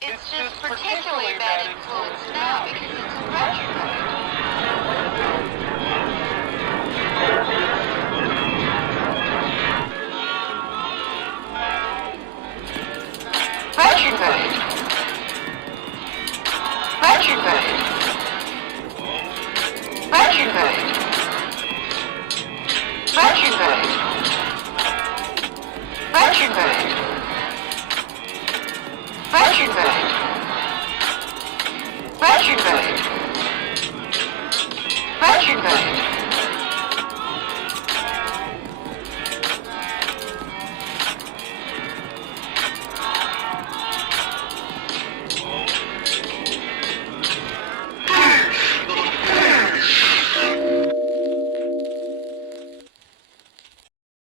It's just particularly bad influence now because it's retrograde. Retrograde. Retrograde. Retrograde. Retrograde. Retrograde.